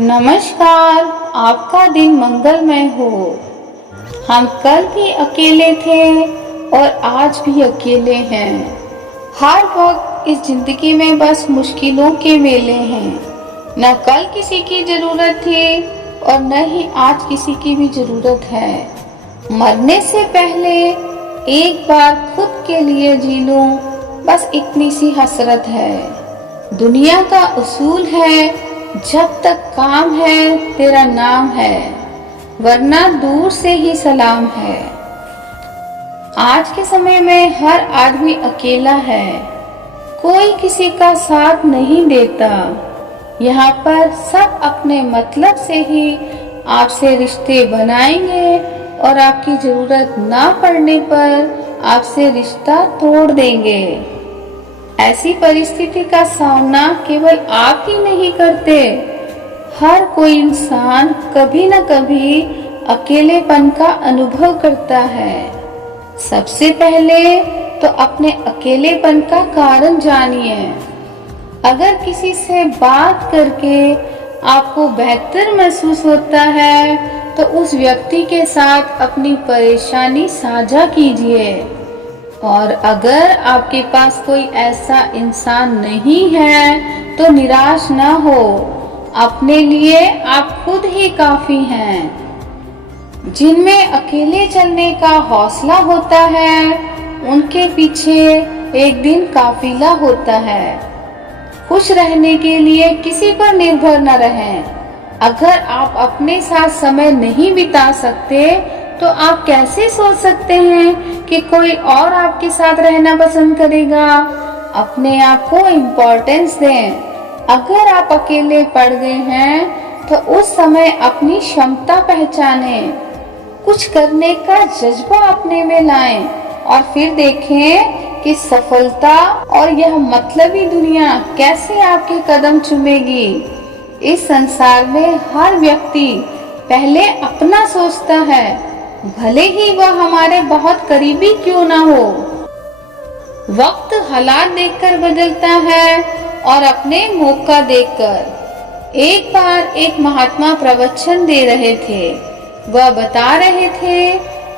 नमस्कार। आपका दिन मंगलमय हो। हम कल भी अकेले थे और आज भी अकेले हैं। हर वक्त इस जिंदगी में बस मुश्किलों के मेले हैं। न कल किसी की जरूरत थी और न ही आज किसी की भी जरूरत है। मरने से पहले एक बार खुद के लिए जी लूं, बस इतनी सी हसरत है। दुनिया का उसूल है, जब तक काम है तेरा नाम है, वरना दूर से ही सलाम है। आज के समय में हर आदमी अकेला है, कोई किसी का साथ नहीं देता। यहाँ पर सब अपने मतलब से ही आपसे रिश्ते बनाएंगे और आपकी जरूरत ना पड़ने पर आपसे रिश्ता तोड़ देंगे। ऐसी परिस्थिति का सामना केवल आप ही नहीं करते, हर कोई इंसान कभी न कभी अकेलेपन का अनुभव करता है। सबसे पहले तो अपने अकेलेपन का कारण जानिए। अगर किसी से बात करके आपको बेहतर महसूस होता है तो उस व्यक्ति के साथ अपनी परेशानी साझा कीजिए। और अगर आपके पास कोई ऐसा इंसान नहीं है तो निराश न हो, अपने लिए आप खुद ही काफी हैं। जिनमें अकेले चलने का हौसला होता है उनके पीछे एक दिन काफिला होता है। खुश रहने के लिए किसी पर निर्भर न रहें। अगर आप अपने साथ समय नहीं बिता सकते तो आप कैसे सोच सकते हैं कि कोई और आपके साथ रहना पसंद करेगा। अपने आप को इम्पोर्टेंस दें। अगर आप अकेले पड़ गए हैं तो उस समय अपनी क्षमता पहचानें, कुछ करने का जज्बा अपने में लाएं और फिर देखें कि सफलता और यह मतलबी दुनिया कैसे आपके कदम चूमेगी। इस संसार में हर व्यक्ति पहले अपना सोचता है, भले ही वह हमारे बहुत करीबी क्यों ना हो। वक्त हालात देखकर बदलता है और अपने मौका देखकर। एक बार एक महात्मा प्रवचन दे रहे थे। वह बता रहे थे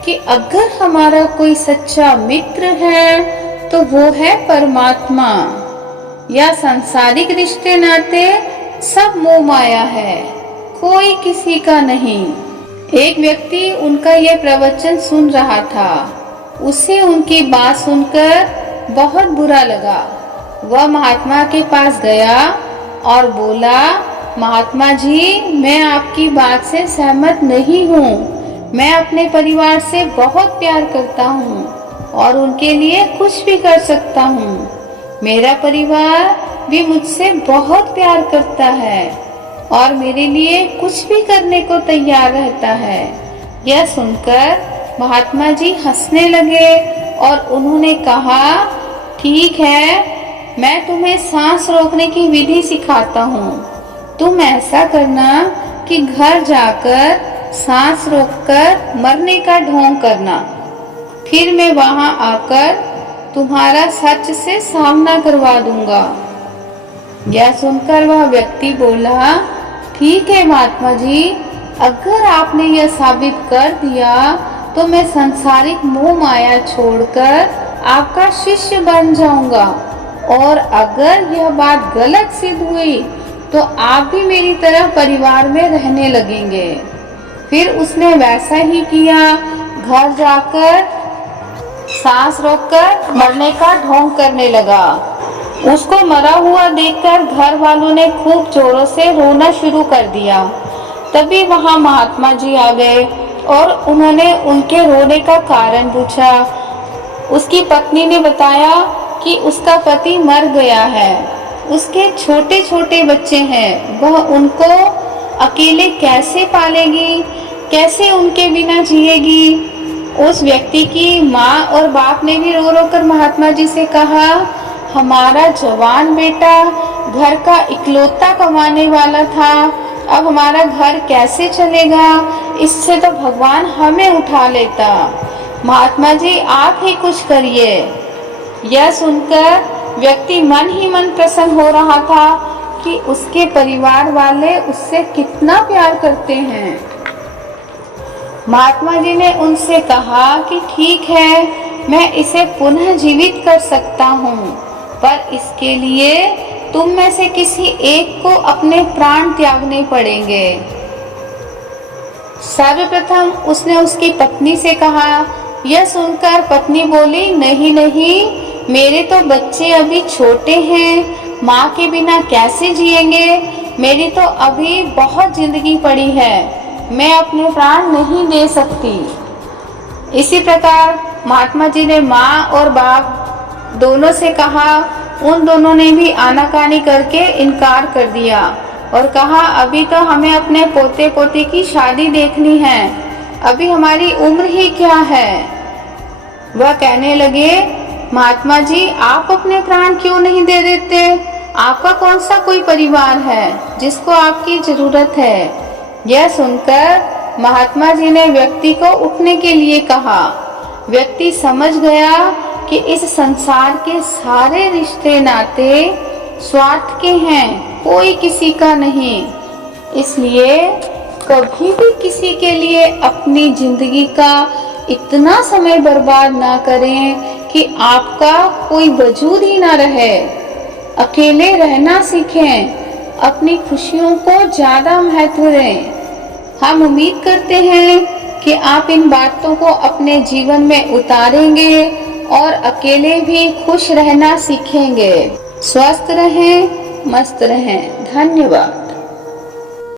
कि अगर हमारा कोई सच्चा मित्र है तो वो है परमात्मा। या सांसारिक रिश्ते नाते सब मोह माया है, कोई किसी का नहीं। एक व्यक्ति उनका यह प्रवचन सुन रहा था। उसे उनकी बात सुनकर बहुत बुरा लगा। वह महात्मा के पास गया और बोला, महात्मा जी, मैं आपकी बात से सहमत नहीं हूँ। मैं अपने परिवार से बहुत प्यार करता हूँ और उनके लिए कुछ भी कर सकता हूँ। मेरा परिवार भी मुझसे बहुत प्यार करता है और मेरे लिए कुछ भी करने को तैयार रहता है। यह सुनकर महात्मा जी हंसने लगे और उन्होंने कहा, ठीक है, मैं तुम्हें सांस रोकने की विधि सिखाता हूँ। तुम ऐसा करना कि घर जाकर सांस रोककर मरने का ढोंग करना। फिर मैं वहां आकर तुम्हारा सच से सामना करवा दूंगा। यह सुनकर वह व्यक्ति बोला, ठीक है महात्मा जी, अगर आपने यह साबित कर दिया तो मैं संसारिक मोह माया छोड़कर आपका शिष्य बन जाऊंगा। और अगर यह बात गलत सिद्ध हुई तो आप भी मेरी तरह परिवार में रहने लगेंगे। फिर उसने वैसा ही किया। घर जाकर सांस रोककर मरने का ढोंग करने लगा। उसको मरा हुआ देखकर घर वालों ने खूब जोरों से रोना शुरू कर दिया। तभी वहां महात्मा जी आ गए और उन्होंने उनके रोने का कारण पूछा। उसकी पत्नी ने बताया कि उसका पति मर गया है, उसके छोटे छोटे बच्चे हैं, वह उनको अकेले कैसे पालेगी, कैसे उनके बिना जिएगी। उस व्यक्ति की माँ और बाप ने भी रो रो कर महात्मा जी से कहा, हमारा जवान बेटा घर का इकलौता कमाने वाला था, अब हमारा घर कैसे चलेगा। इससे तो भगवान हमें उठा लेता। महात्मा जी, आप ही कुछ करिए। यह सुनकर व्यक्ति मन ही मन प्रसन्न हो रहा था कि उसके परिवार वाले उससे कितना प्यार करते हैं। महात्मा जी ने उनसे कहा कि ठीक है, मैं इसे पुनः जीवित कर सकता हूँ, पर इसके लिए तुम में से किसी एक को अपने प्राण त्यागने पड़ेंगे। सर्वप्रथम उसने उसकी पत्नी से कहा। यह सुनकर पत्नी बोली, नहीं नहीं, मेरे तो बच्चे अभी छोटे हैं, माँ के बिना कैसे जिएंगे, मेरी तो अभी बहुत जिंदगी पड़ी है, मैं अपने प्राण नहीं दे सकती। इसी प्रकार महात्मा जी ने माँ और बाप दोनों से कहा। उन दोनों ने भी आनाकानी करके इनकार कर दिया और कहा, अभी तो हमें अपने पोते पोती की शादी देखनी है, अभी हमारी उम्र ही क्या है। वह कहने लगे, महात्मा जी, आप अपने प्राण क्यों नहीं दे देते? आपका कौन सा कोई परिवार है जिसको आपकी जरूरत है? यह सुनकर महात्मा जी ने व्यक्ति को उठने के लिए कहा। व्यक्ति समझ गया कि इस संसार के सारे रिश्ते नाते स्वार्थ के हैं, कोई किसी का नहीं। इसलिए कभी भी किसी के लिए अपनी जिंदगी का इतना समय बर्बाद ना करें कि आपका कोई वजूद ही ना रहे। अकेले रहना सीखें, अपनी खुशियों को ज्यादा महत्व दें। हम उम्मीद करते हैं कि आप इन बातों को अपने जीवन में उतारेंगे और अकेले भी खुश रहना सीखेंगे। स्वस्थ रहें, मस्त रहें। धन्यवाद।